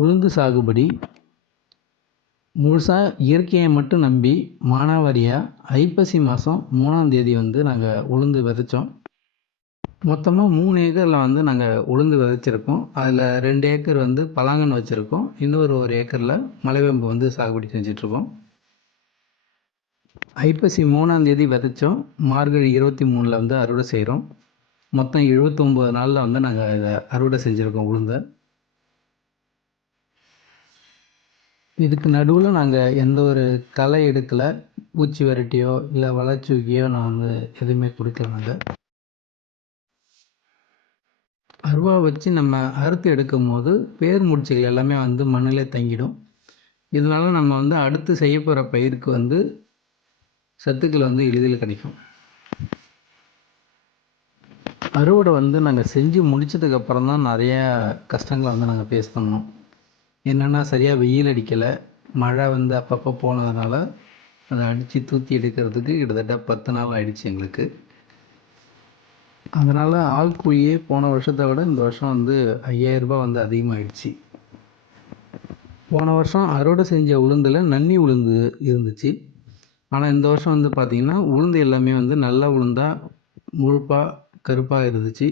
உளுந்து சாகுபடி முழுசாக இயற்கையை மட்டும் நம்பி மானாவாரியாக ஐப்பசி மாதம் 3ஆம் தேதி வந்து நாங்கள் உளுந்து விதைச்சோம். மொத்தமாக 3 ஏக்கரில் வந்து நாங்கள் உளுந்து விதைச்சிருக்கோம். அதில் 2 ஏக்கர் வந்து பலாங்கன்று வச்சுருக்கோம். இன்னொரு 1 ஏக்கரில் மலைவேம்பு வந்து சாகுபடி செஞ்சிட்ருக்கோம். ஐப்பசி 3ஆம் தேதி விதைச்சோம். மார்கழி 23ல் வந்து அறுவடை செய்கிறோம். மொத்தம் 79 நாளில் வந்து நாங்கள் இதை அறுவடை செஞ்சுருக்கோம் உளுந்தை. இதுக்கு நடுவில் நாங்கள் எந்த ஒரு களை எடுக்கலை. பூச்சி விரட்டியோ இல்லை வளர்ச்சிக்கியோ நான் வந்து எதுவுமே கொடுக்கல. நாங்கள் அருவா வச்சு நம்ம அறுத்து எடுக்கும் போது வேர் முடிச்சுகள் எல்லாமே வந்து மண்ணிலே தங்கிடும். இதனால் நம்ம வந்து அடுத்து செய்ய போகிற பயிருக்கு வந்து சத்துக்கள் வந்து எளிதில் கிடைக்கும். அறுவடை வந்து நாங்கள் செஞ்சு முடித்ததுக்கப்புறம் தான் நிறையா கஷ்டங்களை வந்து நாங்கள் ஃபேஸ் பண்ணோம். என்னென்னா சரியாக வெயில் அடிக்கலை, மழை வந்து அப்பப்போ போனதுனால அதை அடித்து தூற்றி எடுக்கிறதுக்கு கிட்டத்தட்ட 10 நாள் ஆகிடுச்சு எங்களுக்கு. அதனால் ஆள் கூலியே போன வருஷத்தை விட இந்த வருஷம் வந்து 5000 ரூபாய் வந்து அதிகமாகிடுச்சு. போன வருஷம் அறுவடை செஞ்ச உளுந்தில் நன்னி உளுந்து இருந்துச்சு. ஆனால் இந்த வருஷம் வந்து பார்த்திங்கன்னா உளுந்து எல்லாமே வந்து நல்ல உளுந்தாக முழுப்பாக கருப்பாக இருந்துச்சு.